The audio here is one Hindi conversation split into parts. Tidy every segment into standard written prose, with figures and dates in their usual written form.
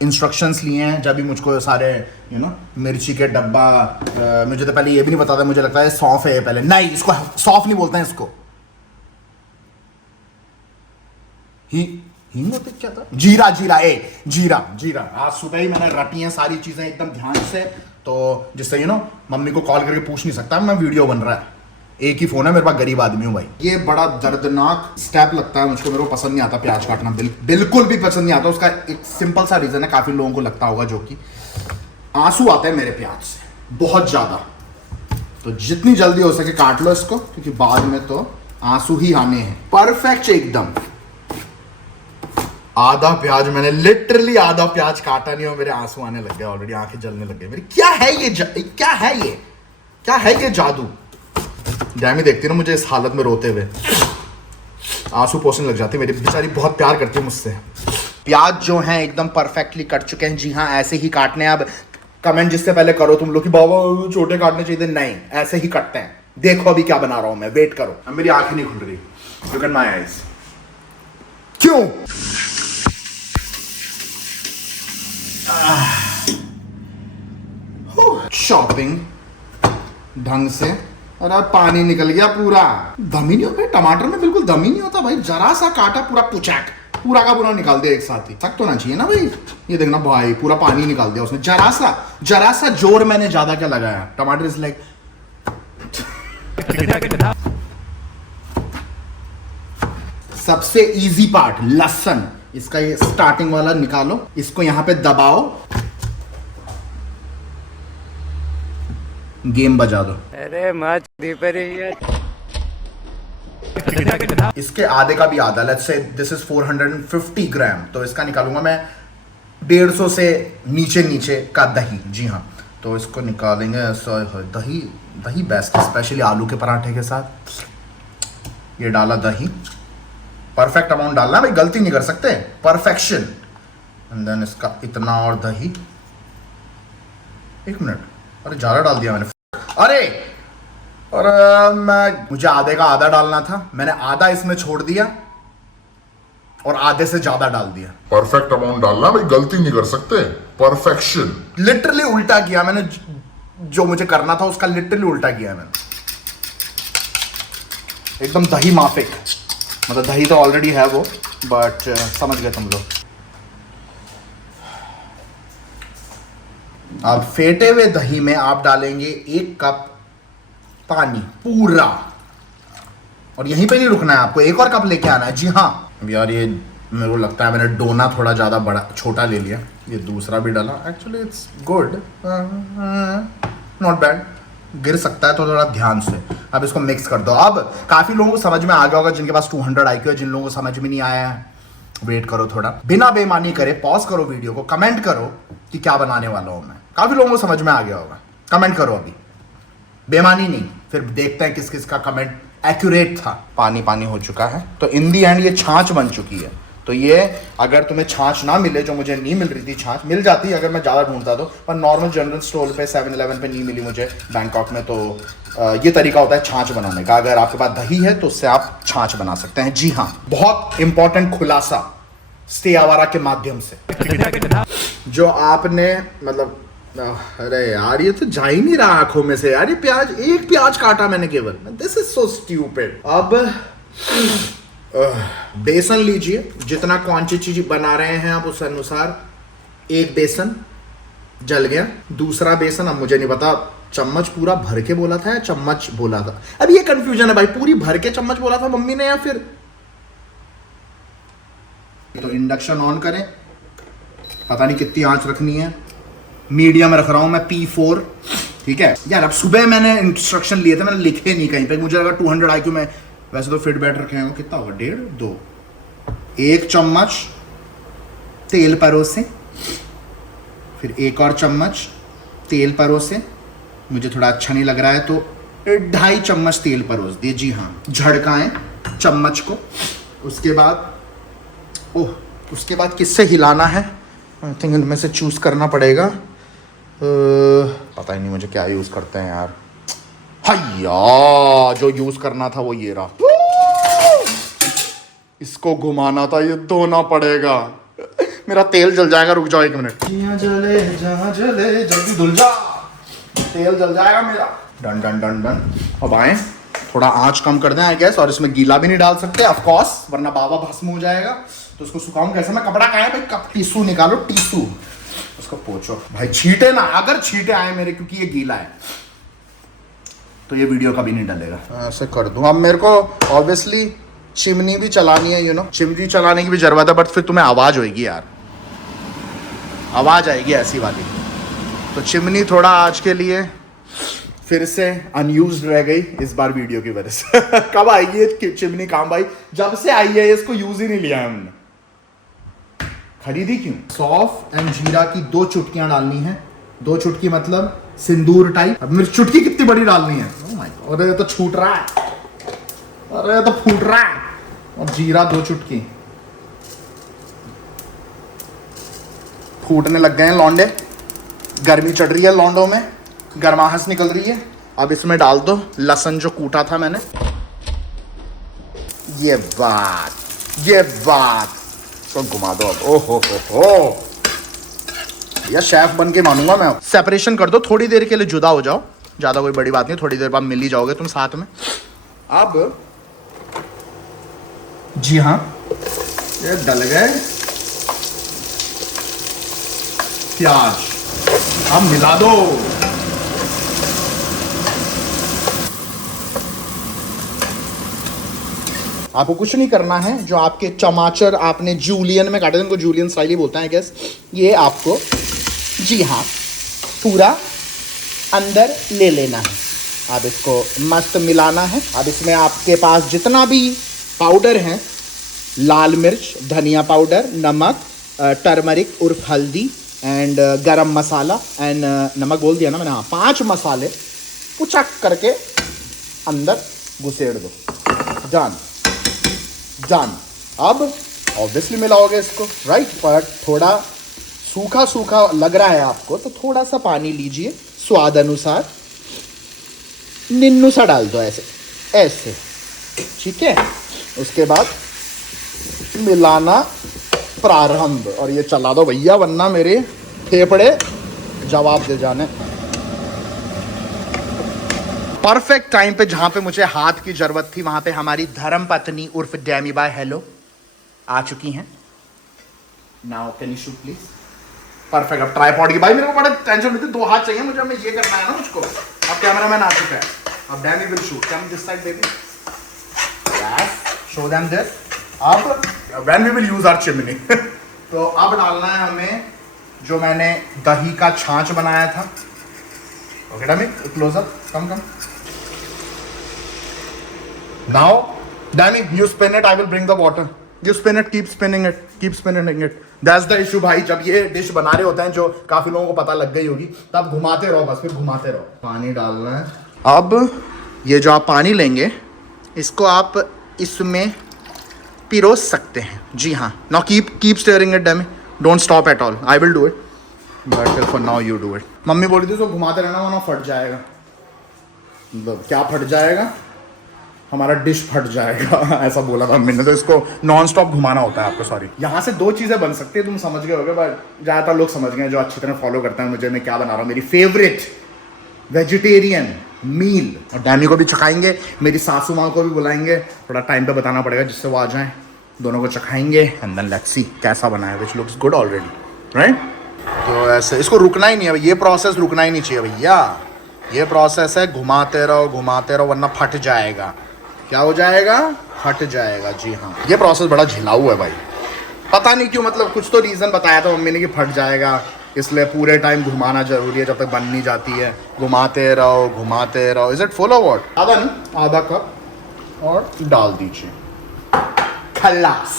इंस्ट्रक्शंस लिए हैं जब भी मुझको सारे मिर्ची के डब्बा, मुझे तो पहले ये भी नहीं पता था, मुझे लगता है सौंफ है ये पहले, नहीं इसको सौंफ नहीं बोलते हैं इसको, हींग होते क्या था, जीरा, जीरा। आज सुबह ही मैंने रटी हैं सारी चीजें एकदम ध्यान से, तो जिससे मम्मी को कॉल करके पूछ नहीं सकता मैं वीडियो बन रहा है, एक ही फोन है मेरे पास, गरीब आदमी हूं भाई। ये बड़ा दर्दनाक स्टेप लगता है मुझको, मेरे को पसंद नहीं आता प्याज काटना, बिल्कुल भी पसंद नहीं आता। उसका एक सिंपल सा रीजन है, काफी लोगों को लगता होगा, जो कि आंसू आते हैं मेरे प्याज से बहुत ज्यादा, तो जितनी जल्दी हो सके काट लो इसको, क्योंकि बाद में तो आंसू ही आने हैं। परफेक्ट एकदम। आधा प्याज मैंने, लिटरली आधा प्याज काटा नहीं और मेरे आंसू आने लग गए ऑलरेडी, आंखें जलने लग गई मेरी। क्या है ये जादू। डैमी देखती ना मुझे इस हालत में रोते हुए, आंसू पोंछने लग जाती, मेरी बेचारी बहुत प्यार करती है मुझसे। प्याज जो हैं एकदम परफेक्टली कट चुके हैं, जी हाँ ऐसे ही काटने हैं। अब कमेंट जिससे पहले करो तुम लोग कि बाबा छोटे काटने चाहिए, नहीं ऐसे ही कटते हैं। देखो अभी क्या बना रहा हूं मैं, वेट करो। अब मेरी आंखें नहीं खुल रही, लुक एट माय आईज। क्यों? शॉपिंग ढंग से, अरे पानी निकल गया पूरा, दम ही नहीं होता टमाटर में, बिल्कुल दम ही नहीं होता भाई। जरा सा काटा पूरा पुचैक, पूरा का पूरा निकाल दिया एक साथ ही। सख्त होना चाहिए ना भाई, ये देखना भाई पूरा पानी निकाल दिया उसने। जरा सा जोर मैंने ज्यादा क्या लगाया। टमाटर इज लाइक सबसे इजी पार्ट लहसुन, इसका ये स्टार्टिंग वाला निकालो, इसको यहां पे दबाओ, गेम बजा दो। अरे मत पर इसके आधे का भी आधा, लेट्स से दिस इज 450 ग्राम, तो इसका निकालूंगा मैं 150 से नीचे का दही। जी हाँ, तो इसको निकालेंगे। दही बेस्ट, स्पेशली आलू के पराठे के साथ। ये डाला दही, परफेक्ट अमाउंट डालना भाई, गलती नहीं कर सकते, परफेक्शन। एंड देन इसका इतना और दही, 1 मिनट, अरे ज्यादा डाल दिया मैंने, मुझे आधे का आधा डालना था, मैंने आधा इसमें छोड़ दिया और आधे से ज्यादा डाल दिया। परफेक्ट अमाउंट डालना भाई, गलती नहीं कर सकते, परफेक्शन। लिटरली उल्टा किया मैंने, जो मुझे करना था उसका लिटरली उल्टा किया मैंने, एकदम दही माफिक। मतलब दही तो ऑलरेडी है वो, बट समझ गए तुम लोग। अब फेंटे हुए दही में आप डालेंगे 1 कप पानी पूरा, और यहीं पे नहीं रुकना है आपको, 1 और कप लेके आना है। जी हाँ यार, ये मेरे को लगता है मैंने डोना थोड़ा ज़्यादा बड़ा छोटा ले लिया। ये दूसरा भी डाला, actually it's good, not bad, गिर सकता है तो थोड़ा ध्यान से। अब इसको मिक्स कर दो। अब काफ़ी लोगों को समझ में आ गया होगा, जिनके पास 200 IQ है। जिन लोगों को समझ में नहीं आया है, वेट करो थोड़ा, बिना बेईमानी करे पॉज करो वीडियो को, कमेंट करो कि क्या बनाने वाला हूँ मैं। काफ़ी लोगों को समझ में आ गया होगा, कमेंट करो अभी, बेईमानी नहीं, फिर देखते हैं किस किस का कमेंट एक्यूरेट था। पानी हो चुका है, तो इन दी एंड ये छाछ बन चुकी है। तो ये अगर तुम्हें छाछ ना मिले, जो मुझे नहीं मिल रही थी, छाछ मिल जाती अगर मैं ज़्यादा ढूंढता तो, पर नॉर्मल जनरल स्टोर पे 7-Eleven पे नहीं मिली मुझे बैंकॉक में, तो ये तरीका होता है छाछ बनाने का। अगर आपके पास दही है तो उससे आप छाछ बना सकते हैं। जी हाँ, बहुत इंपॉर्टेंट खुलासा स्टे आवारा के माध्यम से, जो आपने मतलब, अरे यार ये तो जा ही नहीं रहा आंखों में से यार। ये प्याज, 1 प्याज काटा मैंने केवल, दिस इज सो स्टूपिड। अब बेसन लीजिए, जितना क्वांटिटी बना रहे हैं आप उस अनुसार। 1 बेसन जल गया, दूसरा बेसन, अब मुझे नहीं पता चम्मच पूरा भर के बोला था या चम्मच बोला था, अब ये कंफ्यूजन है भाई, पूरी भर के चम्मच बोला था मम्मी ने या फिर। तो इंडक्शन ऑन करें, पता नहीं कितनी आंच रखनी है, मीडियम रख रहा हूं मैं, P4, ठीक है यार। अब सुबह मैंने इंस्ट्रक्शन लिए थे, मैंने लिखे नहीं कहीं पे, मुझे लगा 200 IQ में, वैसे तो फिट बैठ रखे हैं, कितना होगा, 1.5 2। 1 चम्मच तेल परोसे, फिर 1 और चम्मच तेल परोसे, मुझे थोड़ा अच्छा नहीं लग रहा है तो 2.5 चम्मच तेल परोस दिए। जी हाँ, झड़काएं चम्मच को। उसके बाद किससे हिलाना है, आई थिंक इनमें से चूज करना पड़ेगा। पता ही नहीं मुझे क्या यूज करते हैं यार। हैया, जो यूज करना था वो ये रहा। इसको घुमाना था, ये धोना पड़ेगा। मेरा तेल जल जाएगा, रुक जाओ 1 मिनट। जले जहाँ जले जल्दी धुल जा, तेल जल जाएगा मेरा। Done done done done. अब आए थोड़ा आंच कम कर दें आई गेस, और इसमें गीला भी नहीं डाल सकते ऑफ कोर्स, वरना बाबा भस्म हो जाएगा। तो उसको सुखाऊं कैसे? मैं कपड़ा कहाँ है भाई? कप टिश्यू निकालो, टिश्यू, उसको पोंछो भाई। छींटे ना, अगर छींटे आए मेरे, क्योंकि ये गीला है तो ये वीडियो कभी नहीं डलेगा। ऐसे कर दूं। अब मेरे को ऑब्वियसली चिमनी भी चलानी है, यू नो, चिमनी चलाने की भी जरूरत है, बट फिर तुम्हें आवाज होगी यार, आवाज आएगी ऐसी वाली। तो चिमनी थोड़ा आज के लिए फिर से अनयूज्ड रह गई इस बार वीडियो की वजह से। कब आएगी ये चिमनी काम भाई? जब से आई है इसको यूज ही नहीं लिया है हमने। खरीदी क्यों? सौंफ एंड जीरा की 2 चुटकियां डालनी है। 2 चुटकी मतलब सिंदूर टाइप। अब मेरी चुटकी कितनी बड़ी डालनी है? ओह माय गॉड, अरे तो छूट रहा है, अरे तो फूट रहा है। और जीरा 2 चुटकी। फूटने लग गए हैं लौंडे, गर्मी चढ़ रही है लौंडों में, गर्माहट निकल रही है। अब इसमें डाल दो लहसुन जो कूटा था मैंने। ये बात तो घुमा दो अब। ओहो हो या शेफ बन के मानूंगा मैं। अब सेपरेशन कर दो, थोड़ी देर के लिए जुदा हो जाओ, ज्यादा कोई बड़ी बात नहीं, थोड़ी देर बाद मिल ही जाओगे तुम साथ में। अब जी हाँ, ये डल गए प्याज, अब मिला दो। आपको कुछ नहीं करना है, जो आपके टमाटर आपने जूलियन में काटे थे, उनको जूलियन स्टाइल ही बोलते हैं गैस, ये आपको जी हाँ पूरा अंदर ले लेना है। अब इसको मस्त मिलाना है। अब इसमें आपके पास जितना भी पाउडर है, लाल मिर्च, धनिया पाउडर, नमक, टर्मरिक उर्फ हल्दी एंड गरम मसाला एंड नमक बोल दिया ना मैंने, हाँ 5 मसाले पुचक करके अंदर घुसेड़ दो। डन। अब ऑब्वियसली मिलाओगे इसको, राइट? पर थोड़ा सूखा सूखा लग रहा है आपको तो थोड़ा सा पानी लीजिए, स्वाद अनुसार निन्नू सा डाल दो, ऐसे ठीक है। उसके बाद मिलाना प्रारंभ, और ये चला दो भैया, वरना मेरे फेफड़े जवाब दे जाने। परफेक्ट टाइम पे, जहां पे मुझे हाथ की जरूरत थी, वहां पे हमारी धर्म पत्नी उर्फ डैमी बाय हेलो आ चुकी हैं। Now can you shoot please? Perfect. अब ट्राइपॉड की भाई मेरे को बड़ा टेंशन होती है, 2 हाथ चाहिए मुझे, हमें ये करना है ना मुझको। अब कैमरामैन आ चुका है, अब Dammy will shoot. Come this side baby, yes, show them this. अब when we will use our chimney. तो अब डालना है हमें जो मैंने दही का छाछ बनाया था। Okay डैमी, close up, come. Now, Danny, you spin it. I will bring the water. You spin it. Keep spinning it. That's the issue, भाई। जब ये डिश बना रहे होते हैं, जो काफी लोगों को पता लग गई होगी, तब घुमाते रहो बस, फिर घुमाते रहो। पानी डालना है। अब ये जो आप पानी लेंगे, इसको आप इसमें पिरोस सकते हैं। जी हाँ। Now keep stirring it, Danny. Don't stop at all. I will do it. But for now you do it. Mummy बोली थी इसको घुमाते रहना वरना फट जाएगा। क्या फट जाएगा? हमारा डिश फट जाएगा। ऐसा बोला था मम्मी ने। तो इसको नॉन स्टॉप घुमाना होता है आपको। सॉरी, यहाँ से 2 चीज़ें बन सकती है, तुम समझ गए होगे, बट ज़्यादातर लोग समझ गए जो अच्छी तरह फॉलो करते हैं मुझे, मैं क्या बना रहा हूँ। मेरी फेवरेट वेजिटेरियन मील। और डैमी को भी चखाएंगे, मेरी सासू माँ को भी बुलाएंगे। थोड़ा टाइम पे बताना पड़ेगा जिससे वो आ जाएं, दोनों को चखाएंगे एंड देन लेट्स सी कैसा बना है, which looks good already, right? तो ऐसे इसको रुकना ही नहीं है, ये प्रोसेस रुकना ही नहीं चाहिए भैया। ये प्रोसेस है, घुमाते रहो वरना फट जाएगा। क्या हो जाएगा? फट जाएगा। जी हाँ, ये प्रोसेस बड़ा झिलाऊ है भाई, पता नहीं क्यों। मतलब कुछ तो रीज़न बताया था मम्मी ने कि फट जाएगा, इसलिए पूरे टाइम घुमाना जरूरी है जब तक बन नहीं जाती है। घुमाते रहो। Is it full of what? आधा नहीं, आधा कप और डाल दीजिए, खल्लास।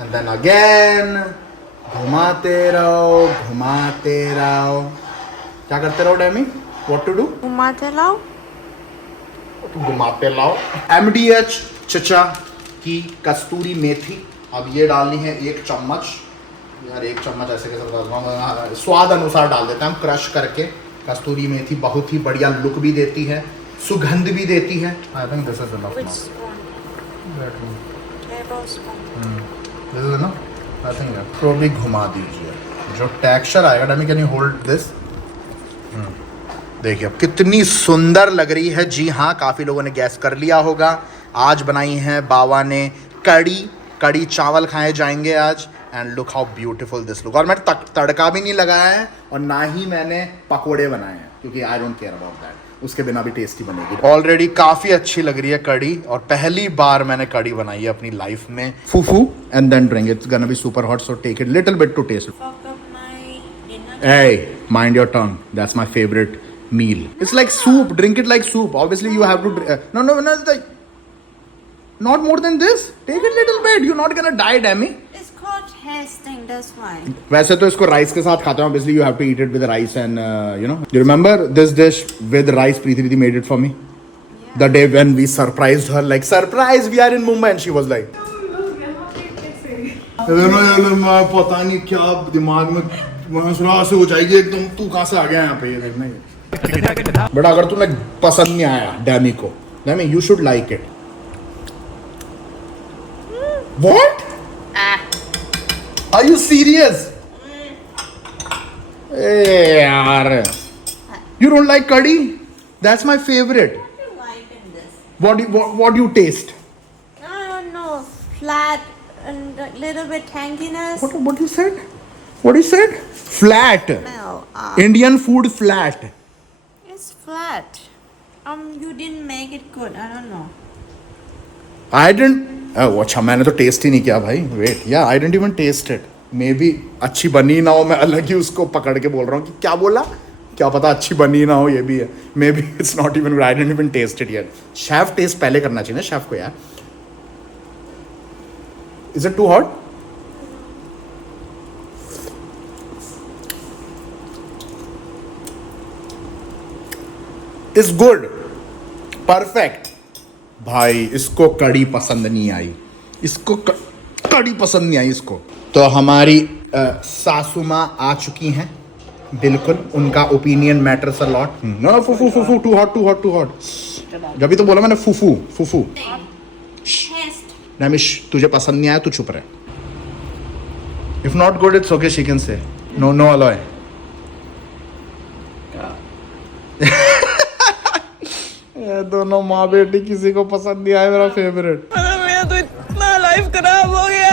एंड देन अगेन घुमाते रहो। क्या करते रहो डैमी? What to do? घुमाते लाओ। MDH चचा की कस्तूरी मेथी, अब ये डालनी है 1 चम्मच। यार 1 चम्मच ऐसे कैसे बता, स्वाद अनुसार डाल देते हैं हम क्रश करके। कस्तूरी मेथी बहुत ही बढ़िया लुक भी देती है, सुगंध भी देती है। I think this is enough now. This is enough. I think तो भी घुमा दीजिए, जो टेक्सचर आएगा। Dummy can you hold this? देखिए अब कितनी सुंदर लग रही है। जी हाँ, काफ़ी लोगों ने गैस कर लिया होगा। आज बनाई है बाबा ने कड़ी चावल खाए जाएंगे आज। And look how beautiful this look. और मैं तड़का भी नहीं लगाया है और ना ही मैंने पकोड़े बनाए हैं, क्योंकि I don't care about that. उसके बिना भी टेस्टी बनेगी। ऑलरेडी काफ़ी अच्छी लग रही है कड़ी, और पहली बार मैंने कड़ी बनाई है अपनी लाइफ में। Fufu and then drink. It's gonna be super hot, so take it little bit to taste. Fuck up my dinner. Hey, mind your tongue. That's my favorite meal. It's like soup. Drink it like soup. Obviously, you have to. No. It's like not more than this. Take it little bit. You're not gonna die, Demi. It's called tasting, that's why. वैसे तो इसको राइस के साथ खाते हैं. Obviously, you have to eat it with rice and you know. You remember this dish with rice? Preeti made it for me. Yeah. The day when we surprised her, like surprise, we are in Mumbai, and she was like. पता नहीं क्या दिमाग में मसला से हो जाएगी एकदम। तू कहाँ से आ गया यहाँ पे ये देखना। बट अगर तुम्हें पसंद नहीं आया डैमी को, डैमी you should like it. What? Are you serious? यार you don't like kadhi? That's my favourite. What do you like in this? What do you taste? I don't know, flat and a little bit tanginess. What you said? What you said? Flat. No, Indian food flat. it's flat. You didn't make it good. I don't know. I didn't. Oh, अच्छा मैंने तो टेस्ट ही नहीं किया भाई। Wait, yeah I didn't even taste it. Maybe अच्छी बनी ना हो, मैं अलग ही उसको पकड़ के बोल रहा हूँ कि क्या बोला, क्या पता अच्छी बनी ना हो। ये भी है, maybe it's not even, I didn't even taste it yet. Chef taste पहले करना चाहिए ना शेफ को यार। Is it too hot? Is good, perfect. भाई इसको कड़ी पसंद नहीं आई, इसको कड़ी पसंद नहीं आई इसको। तो हमारी सासू माँ आ चुकी हैं, बिल्कुल उनका opinion matters a lot. No fufu too hot. जब भी तो बोला मैंने फूफू। Taste. रमेश तुझे पसंद नहीं आया तू चुप रहे। If not good it's okay, she can say no अलोय। दोनों माँ बेटी किसी को पसंद नहीं आया। मेरा फेवरेट। मेरा तो इतना लाइफ खराब हो गया।